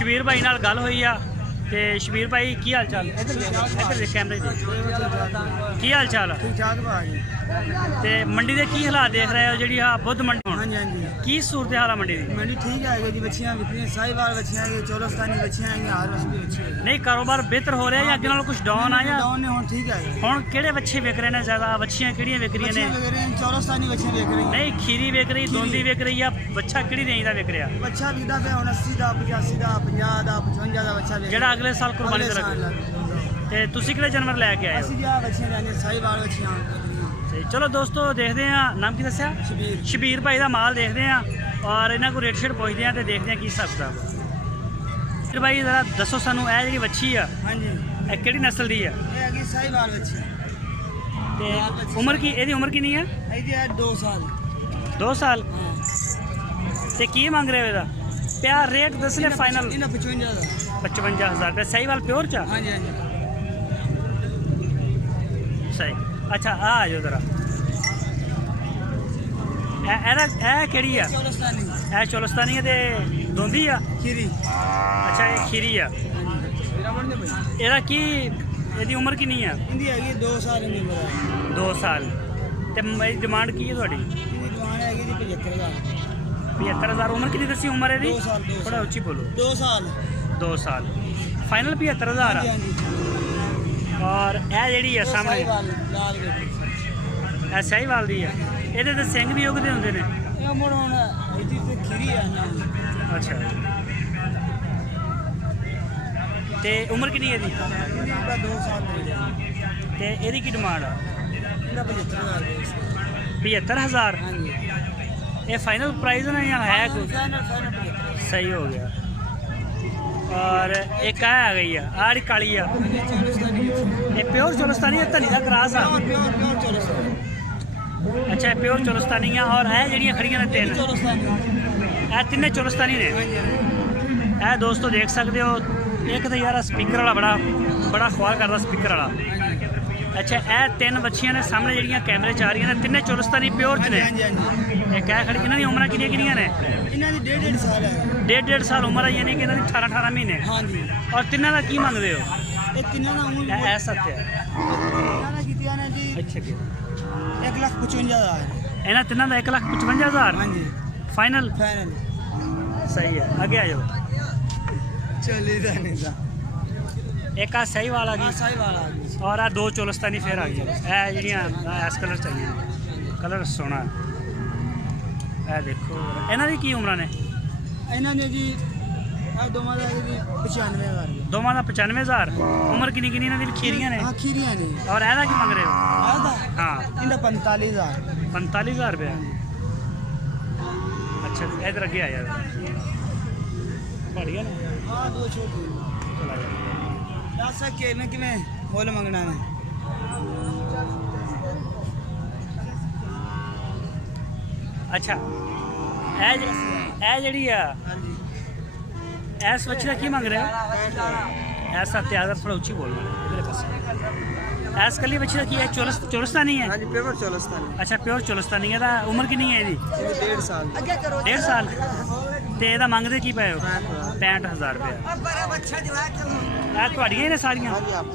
ਸ਼ਬੀਰ ਭਾਈ ਨਾਲ ਗੱਲ ਹੋਈ ਆ ਤੇ ਸ਼ਬੀਰ ਭਾਈ ਕੀ ਹਾਲ ਚਾਲ? ਇੱਧਰ ਦੇ ਕੈਮਰੇ ਦੇ ਕੀ ਹਾਲ ਚਾਲ? ਠੀਕ ਠਾਕ ਭਾਜੀ। ਤੇ ਮੰਡੀ ਦੇ ਕੀ ਹਾਲਾਤ ਦੇਖ ਰਹੇ ਹੋ ਜਿਹੜੀ ਆ ਬੁੱਧ ਮੰਡੀ? ਹਾਂਜੀ ਹਾਂਜੀ ਕੀ ਸੂਰਤ ਹਾਲ ਆ ਮੰਡੀ ਦੀ? ਮੰਡੀ ਠੀਕ ਹੈ ਜੀ। ਬੱਚੀਆਂ ਵਿਕਰੀਆਂ ਸਾਹੀਵਾਲ ਬੱਚੀਆਂ ਹੈ, ਚੌਰਸਤਾਨੀ ਬੱਚੀਆਂ ਹੈ, ਹਰ ਵਸੂ ਦੀ ਬੱਚੀ ਹੈ। ਨਹੀਂ ਕਾਰੋਬਾਰ ਬਿਹਤਰ ਹੋ ਰਿਹਾ ਜਾਂ ਅੱਗੇ ਨਾਲੋਂ ਕੁਝ ਡਾਊਨ ਆ ਜਾਂ ਡਾਊਨ ਨੇ ਹੁਣ ਠੀਕ ਹੈ। ਹੁਣ ਕਿਹੜੇ ਬੱਚੇ ਵਿਕ ਰਹੇ ਨੇ ਜ਼ਿਆਦਾ? ਬੱਚੀਆਂ ਕਿਹੜੀਆਂ ਵਿਕ ਰਹੀਆਂ ਨੇ? ਚੌਰਸਤਾਨੀ ਬੱਚੀਆਂ ਵਿਕ ਰਹੀਆਂ। ਨਹੀਂ ਖੀਰੀ ਵਿਕ ਰਹੀ, ਦੋਂਦੀ ਵਿਕ ਰਹੀ ਆ, ਬੱਚਾ ਕਿਹੜੀ ਰੇਂਜ ਦਾ ਵਿਕ ਰਿਹਾ? ਬੱਚਾ ਵਿਕਦਾ ਪਿਆ ਹੁਣ 80 ਦਾ, 85 ਦਾ, 50 ਦਾ, 55 ਦਾ ਬੱਚਾ ਵਿਕ ਜਿਹੜਾ ਅਗਲੇ ਸਾਲ ਕੁਰਬਾਨੀ ਤੇ ਲੱਗੇ। ਤੇ ਤੁਸੀਂ ਕਿਹੜੇ ਜਾਨਵਰ ਲੈ ਕੇ ਆਏ ਹੋ? ਅਸੀਂ ਜੀ ਆ ਬੱਚੀਆਂ ਲੈਣੇ ਸਾਹੀਵਾਲ ਬੱਚੀਆਂ। ਤੇ ਚਲੋ ਦੋਸਤੋ ਦੇਖਦੇ ਆ, ਨਾਮ ਕੀ ਦੱਸਿਆ? ਸ਼ਬੀਰ। ਸ਼ਬੀਰ ਭਾਈ ਦਾ ਮਾਲ ਦੇਖਦੇ ਆ ਔਰ ਇਹਨਾਂ ਕੋਲ ਰੇਟ ਸ਼ੇਟ ਪੁੱਛਦੇ ਆ ਤੇ ਦੇਖਦੇ ਆ ਕੀ ਹਿਸਾਬ ਕਿਤਾਬ। ਫਿਰ ਭਾਈ ਜ਼ਰਾ ਦੱਸੋ ਸਾਨੂੰ, ਇਹ ਜਿਹੜੀ ਵੱਛੀ ਆ ਹਾਂਜੀ ਇਹ ਕਿਹੜੀ ਨਸਲ ਦੀ ਆ? ਇਹ ਹੈਗੀ ਸਾਹੀਵਾਲ ਬੱਚੀ। ਤੇ ਉਮਰ ਕੀ ਇਹਦੀ? ਉਮਰ ਕਿੰਨੀ ਆ? ਇਹਦੀ ਹੈ 2 ਸਾਲ। 2 ਸਾਲ। ਹਾਂ। ਤੇ ਕੀ ਮੰਗ ਰਹੇ ਹੋ ਇਹਦਾ? ਪਿਆ ਰੇਟ ਦੱਸ ਲੈ ਫਾਈਨਲ। ਇਹਨਾਂ 55 ਦਾ। 55,000 ਰੁਪਏ। ਸਾਹੀਵਾਲ ਪਿਓਰ ਚ? ਹਾਂਜੀ ਹਾਂਜੀ। ਸਹੀ। ਅੱਛਾ ਆ ਜਾਓ ਜ਼ਰਾ। ਇਹ ਕਿਹੜੀ ਆ? ਚੌਰਸਤਾਨੀ। ਇਹ ਚੋਲਸਤਾਨੀ ਹੈ ਤੇ ਦੋਂਦੀ ਆ? ਖੀਰੀ। ਅੱਛਾ ਇਹ ਖੀਰੀ ਆ। ਇਹਦਾ ਕੀ ਇਹਦੀ ਉਮਰ ਕਿੰਨੀ ਆ? ਇਹਦੀ ਹੈਗੀ 2 ਸਾਲ ਦੀ ਉਮਰ ਹੈ। 2 ਸਾਲ। ਤੇ ਮੇਰੀ ਡਿਮਾਂਡ ਕੀ ਹੈ ਤੁਹਾਡੀ? ਇਹਦੀ ਦੁਕਾਨ ਹੈਗੀ ਜੀ 75,000। 75,000। ਉਮਰ ਕਿੰਨੀ ਦੱਸੀ ਉਮਰ ਇਹਦੀ? 2 ਸਾਲ। ਥੋੜਾ ਉੱਚੀ ਬੋਲੋ। 2 ਸਾਲ। 2 ਸਾਲ। ਫਾਈਨਲ 75,000 ਆ। ਹਾਂਜੀ ਔਰ ਇਹ ਜਿਹੜੀ ਆ ਸਾਹਮਣੇ ਲਾਲ ਗੱਡੀ। ਇਹ ਸਾਹੀਵਾਲ ਦੀ ਆ। ਇਹਦੇ ਤੇ ਸਿੰਘ ਵੀ ਉਗਦੇ ਹੁੰਦੇ ਨੇ? ਇਹ ਮੋੜ ਹੁਣ ਇਹਦੀ ਤੇ ਖੀਰੀ ਹੈ ਨਾ। ਅੱਛਾ। ਤੇ ਉਮਰ ਕਿੰਨੀ ਇਹਦੀ? ਇਹਦੀ ਤਾਂ 2 ਸਾਲ ਦੀ ਹੈ। ਤੇ ਇਹਦੀ ਕੀ ਡਿਮਾਂਡ ਆ? ਇਹਦਾ 75,000। 75,000। ਹਾਂਜੀ। ਇਹ ਫਾਈਨਲ ਪ੍ਰਾਈਸ ਨਾ ਜਾਂ ਹੈ ਕੋਈ? ਫਾਈਨਲ ਸਹੀ ਹੋ ਗਿਆ। ਔਰ ਇੱਕ ਆ ਗਈ ਆ ਆੜੀ ਕਾਲੀ ਆ। ਇਹ ਪਿਓਰ ਚੋਲਸਤਾਨੀ ਹੈ, ਧਨੀ ਦਾ ਕਰਾਸ ਆ? ਪਿਓਰ ਚੌਰਸਤਾਨੀ। ਅੱਛਾ ਪਿਓਰ ਚੋਲਸਤਾਨੀ ਆ। ਔਰ ਇਹ ਜਿਹੜੀਆਂ ਖੜੀਆਂ ਨੇ 3 ਚੌਰਸਤਾਨੀ। ਇਹ ਤਿੰਨੇ ਚੋਲਸਤਾਨੀ ਨੇ। ਇਹ ਦੋਸਤੋ ਦੇਖ ਸਕਦੇ ਹੋ। ਇੱਕ ਤਾਂ ਯਾਰ ਸਪੀਕਰ ਵਾਲਾ ਬੜਾ ਖੁਆਰ ਕਰਦਾ ਸਪੀਕਰ ਵਾਲਾ। ਅੱਛਾ ਇਹ 3 ਬੱਚੀਆਂ ਨੇ ਸਾਹਮਣੇ ਜਿਹੜੀਆਂ ਕੈਮਰੇ 'ਚ ਆ ਰਹੀਆਂ ਨੇ, ਤਿੰਨੇ ਚੋਲਸਤਾਨੀ ਪਿਓਰ 'ਚ ਨੇ। ਹਾਂਜੀ ਹਾਂਜੀ। ਇਹ ਕਹਿ ਖੜੀ। ਇਹਨਾਂ ਦੀਆਂ ਉਮਰਾਂ ਕਿੰਨੀਆਂ ਨੇ? ਇਹਨਾਂ ਦੀ 1.5 ਸਾਲ ਹੈ। 1.5 ਸਾਲ ਉਮਰ ਆ, ਯਾਨੀ ਕਿ ਇਹਨਾਂ ਦੀ 18 ਮਹੀਨੇ। ਹਾਂਜੀ। ਔਰ ਤਿੰਨਾਂ ਦਾ ਕੀ ਮੰਗਦੇ ਹੋ? ਇਹ ਤਿੰਨਾਂ ਦਾ ਉਮਰ ਇਹ ਸੱਤ ਹੈ। ਇਹਨਾਂ ਦਾ ਕੀਤੀਆਂ ਨੇ ਜੀ ਅੱਛਾ ਜੀ। 1,55,000। ਇਹਨਾਂ ਤਿੰਨਾਂ ਦਾ 1,55,000। ਹਾਂਜੀ ਫਾਈਨਲ? ਫਾਈਨਲ। ਸਹੀ ਹੈ। ਅੱਗੇ ਆ ਜਾਓ। ਚੱਲੀਦਾ ਨਹੀਂ ਦਾ। ਇੱਕ ਆ ਸਹੀ ਵਾਲਾ ਗਈ ਸਾਹੀਵਾਲ ਆ ਗਈ। ਔਰ ਆ 2 ਚੋਲਸਤਾਨੀ ਫੇਰ ਆ ਗਈ। ਇਹ ਜਿਹੜੀਆਂ ਇਸ ਕਲਰ ਚਾਹੀਏ, ਕਲਰ ਸੋਹਣਾ। ਇਹ ਦੇਖੋ ਇਹਨਾਂ ਦੀ ਕੀ ਉਮਰਾਂ ਨੇ? ਇਹਨਾਂ ਨੇ ਜੀ ਇਹ ਦੋਵਾਂ ਦਾ ਜੀ 95,000। ਦੋਵਾਂ ਦਾ 95,000। ਉਮਰ ਕਿੰਨੀ ਇਹਨਾਂ ਦੀ? ਖੀਰੀਆਂ ਨੇ। ਹਾਂ ਖੀਰੀਆਂ ਨੇ। ਔਰ ਇਹਦਾ ਕੀ ਮੰਗ ਰਹੇ ਹੋ? ਇਹਦਾ ਹਾਂ ਇਹਦਾ 45,000। 45,000 ਰੁਪਏ। ਅੱਛਾ ਇਧਰ ਅੱਗੇ ਆ ਯਾਰ। ਪੜੀਆਂ ਨੇ। ਹਾਂ 2 ਛੋਟੀ। ਚਲਾ ਜਾ। ਦੱਸ ਕੇ ਮੈਂ ਕਿਵੇਂ ਮੁੱਲ ਮੰਗਣਾ ਨੇ? ਅੱਛਾ ਇਹ ਜਿਹੜੀ ਆ ਹਾਂਜੀ। ਇਸ ਬੱਚੇ ਦਾ ਕੀ ਮੰਗ ਰਹੇ ਹੋ? ਐਸਾ ਤਿਆਰ ਥੋੜਾ ਉੱਚੀ ਬੋਲਣਾ ਇਧਰ ਪਾਸੇ। ਐਸ ਕੱਲੀ ਬੱਚੇ ਦਾ ਕੀ ਹੈ? ਚੋਲਸਤਾਨੀ ਹੈ? ਹਾਂਜੀ ਪਿਓਰ ਚੌਰਸਤਾਨੀ। ਅੱਛਾ ਪਿਓਰ ਚੋਲਸਤਾਨੀ ਹੈ। ਦਾ ਉਮਰ ਕਿੰਨੀ ਹੈ ਇਹਦੀ? 1.5 ਸਾਲ। 1.5 ਸਾਲ। ਤੇ ਇਹਦਾ ਮੰਗਦੇ ਕੀ ਪਏ ਹੋ? 65,000 ਰੁਪਏ। ਇਹ ਤੁਹਾਡੀਆਂ ਹੀ ਨੇ ਸਾਰੀਆਂ? ਹਾਂਜੀ ਆਪ